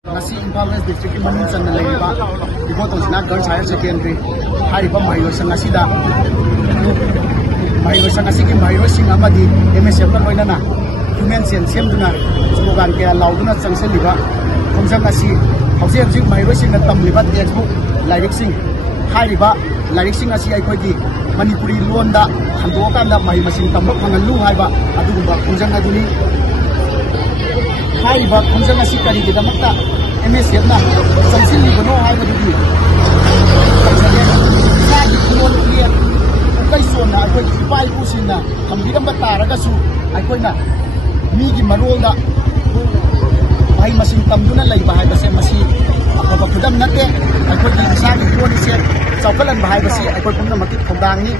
Nasi Impal West District ki manung chan na leiba iboton na girls higher secondary hariba mailo sang asida mailo sang asiki mailo sing amadi MSF kan hoina na human sem duna slogan ke lauduna changsel liba khomjang asi hausi hausi mailo sing na tamliba textbook lyric sing hariba lyric sing asi ai khoi manipuri londa handoka na mai masing tambo phangalu haiba adugumba khomjang aduni haiba khomjang asi kari ge damakta MSF na samsil ni bono haiba dugi sai lon clear kai son na ai pai ku sin na hambidam ba taraga su ai na mi gi marol da ai masing tamduna lai ba haiba se masi apa khudam nate ai gi sa gi lon se chaukalan ba haiba si ai pumna makit khondang ni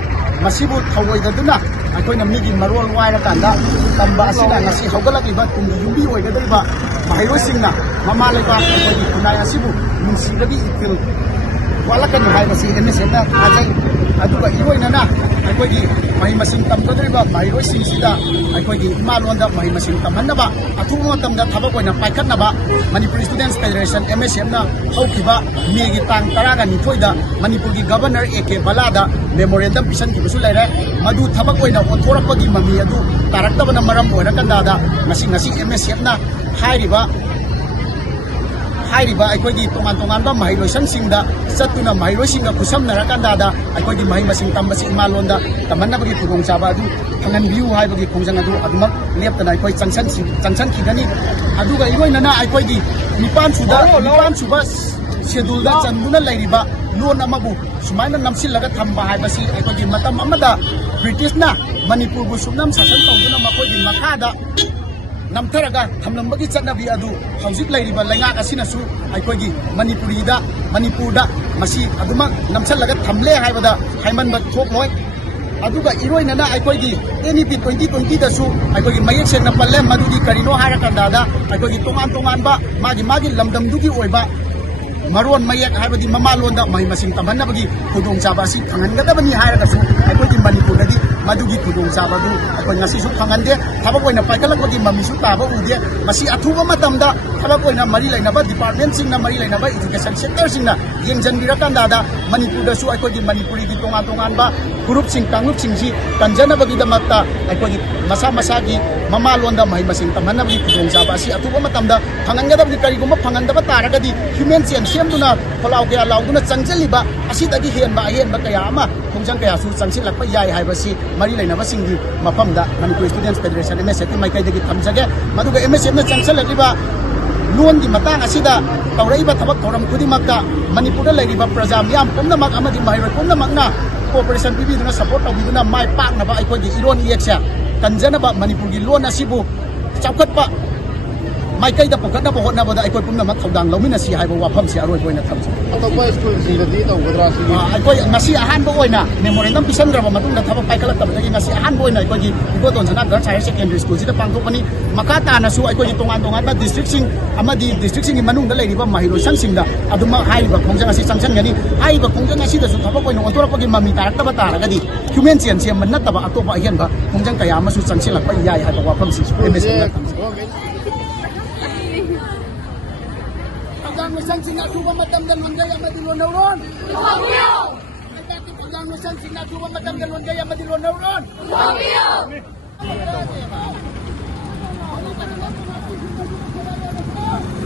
masibu thawoi da duna ai na mi gi marol wai ra kanda tamba asina ngasi haugalak iba tum yumbi oi ga daiba mahiro singna mama leba ai kunai asibu munsibagi ikil walakan haiba si MSF na ajai aduga iroina na ai gi mahi masing tam ko daiba mahiro sing sida ai gi malonda mahi masing tam hanaba athumo tamda thabak oina paikhat naba Manipur Students Federation MSF na haukiba me gi tang taraga ni thoida Manipur gi governor AK Balada memorandum pisan ki bisu laira madu thabak oina othorapagi mami adu taraktabana maram oina kandada ngasi MSF na hariba ai tongan ba mahi loisan singda satuna mahi loisinga kusam narakandada ai mahi masing tambasi imalonda tamanna bagi pugong chaba adu thangan view hai bagi khongjang adu adumak leptana ai changsan khigani aduga iroina na ai nipan suba schedule da chanduna lairiba loan amabu sumaina namsil laga thamba hai basi ai matam amada British na Manipur bu sumnam sasan tawduna makoi makada namtaraga thamlambagi chatnabi adu hauzik lairiba laingak asinasu aikoi Manipurda masi aduma namsalaga thamle haibada haimanba thokloi aduga iroina na aikoi NEP 2020 dasu aikoi mayek sengna palle madudi karino harakanda da aikoi tongan ba magi lamdam dugi oiba maron mayek haibadi mamalonda mai masing tamhanabagi khudong chaba si thangangadabani hairagasu aikoi Manipurdadi madugi khudong chaba du aikoi ngasi su thangande thabak oina paikalakbagi mamisu taba ude masi athuba matamda thabak oina mari lainaba department singna mari lainaba education sector singna yengjanbirakanda da Manipurda su aikoi Manipuri gi tongan ba group sing tanglup sing si tanjanabagi damakta aikoi masa gi mamalonda mai masing tamhanabagi khudong chaba si athuba matamda thangangadabni kariguma phangandaba taragadi human chain semduna kholau kya lauduna changjaliba asidagi henba kaya ama khongjang kaya su changsilakpa yai haibasi mari lainaba singgi mafamda Manipur Students Federation MSF maikai dagi thamjage maduga MSF na changsalakliba loan di matang asida tauraiba thabak thoram khudimakta Manipurda lairiba praja miyam pumnamak amadi mahiroi pumnamakna cooperation pibiduna support tawbiduna mai paknaba aikoi iron yeksha kanjanaba Manipur gi loan asibu chapkhatpa maikai da pokatna bo hotna boda aikoi pumna mak thodang lomina si haiba wafam si aroi boina thamsi atokwa school singdadi tawgadra si aikoi ngasi ahan bo oina memorandum pisangraba matungda thabak paikala tabdagi ngasi ahan bo oina aikoi iboton jana girls higher secondary school sida pangthokani makata na su aikoi tongan ba district sing amadi district sing manungda leiriba mahiro sangsingda aduma haiba khongjang asi changsan gani haiba khongjang asi da su thabak oina ontorapagi mami tarakta taragadi human chain sem manataba atopa ahianba khongjang kaya amasu changsilakpa yai haiba wafam si MSF Nusan sina tuba matam dan manggaya madilon nauron. Wagyo. Agati pagdang nusan sina tuba matam dan manggaya madilon nauron. Wagyo.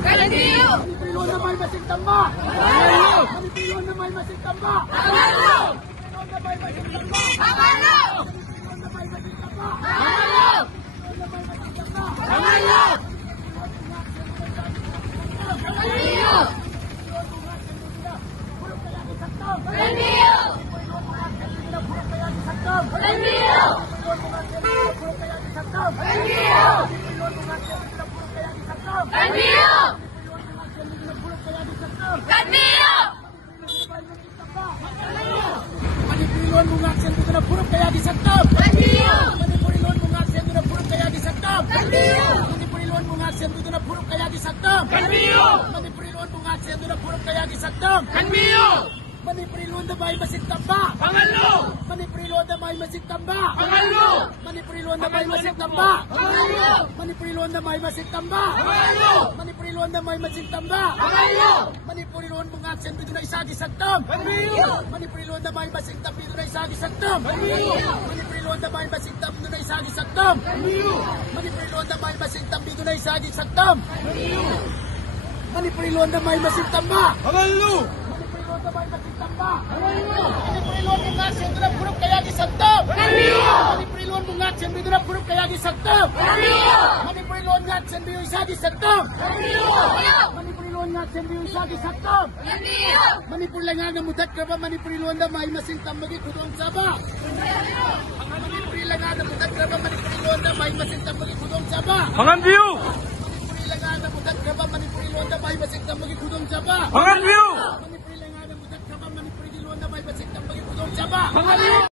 Kaladiyo. Pilon na may masing tamba. Pangalo. Pilon na may masing tamba. Pangalo. Pilon na may masing tamba. Pangalo. Pilon na may masing tamba. Pangalo. Pilon na may masing tamba. Pangalo. Kaladiyo. Kaladiyo. Kaladiyo. Kaladiyo. Kaladiyo. Manipulon bunga sendu na purok kaya di saktam. Kaladiyo. Manipulon bunga sendu na purok kaya di saktam. Kaladiyo. Manipulon bunga sendu na purok kaya di saktam. Kaladiyo. Manipulon bunga sendu na purok kaya di saktam. Kaladiyo. Manipuri Luanda May Masig Tamba. Pangalo! Manipuri Luanda May Masig Tamba. Pangalo! Manipuri Luanda May Masig Tamba. Pangalo! Manipuri Luanda May Masig Tamba. Pangalo! Manipuri Luanda May Masig Tamba. Pangalo! Manipuri Luanda mga aksen dito na isagi sagtam. Pangalo! Manipuri Luanda May Masig Tamba dito na isagi sagtam. Pangalo! Manipuri Luanda May Masig Tamba dito na isagi sagtam. Pangalo! Manipuri Luanda May Masig Tamba dito na isagi sagtam. Manipuri Luanda May Masig Tamba. Pangalo! Manipuri Luanda May Masig Tamba. Manipuri Luanda mga aksen dito na purok kaya gisagtam. Manipuri Luanda mga aksen dito na purok kaya gisagtam. Manipuri Luanda mga aksen dito na isagi sagtam. Manipuri Luanda mga aksen dito na isagi sagtam. Manipuri lang nga mudat ka ba? Manipuri Luanda May Masig Tamba gi kudong saba. Manipuri lang nga mudat ka ba? Manipuri Luanda May Masig Tamba gi kudong saba. Panganbiyo! Manipuri lang nga mudat ka ba? Manipuri Luanda May Masig Tamba gi kudong saba. Panganbiyo! Manipuri lang nga mudat ka ba? Manipuri Luanda May Masig Tamba gi kudong saba. Panganbiyo!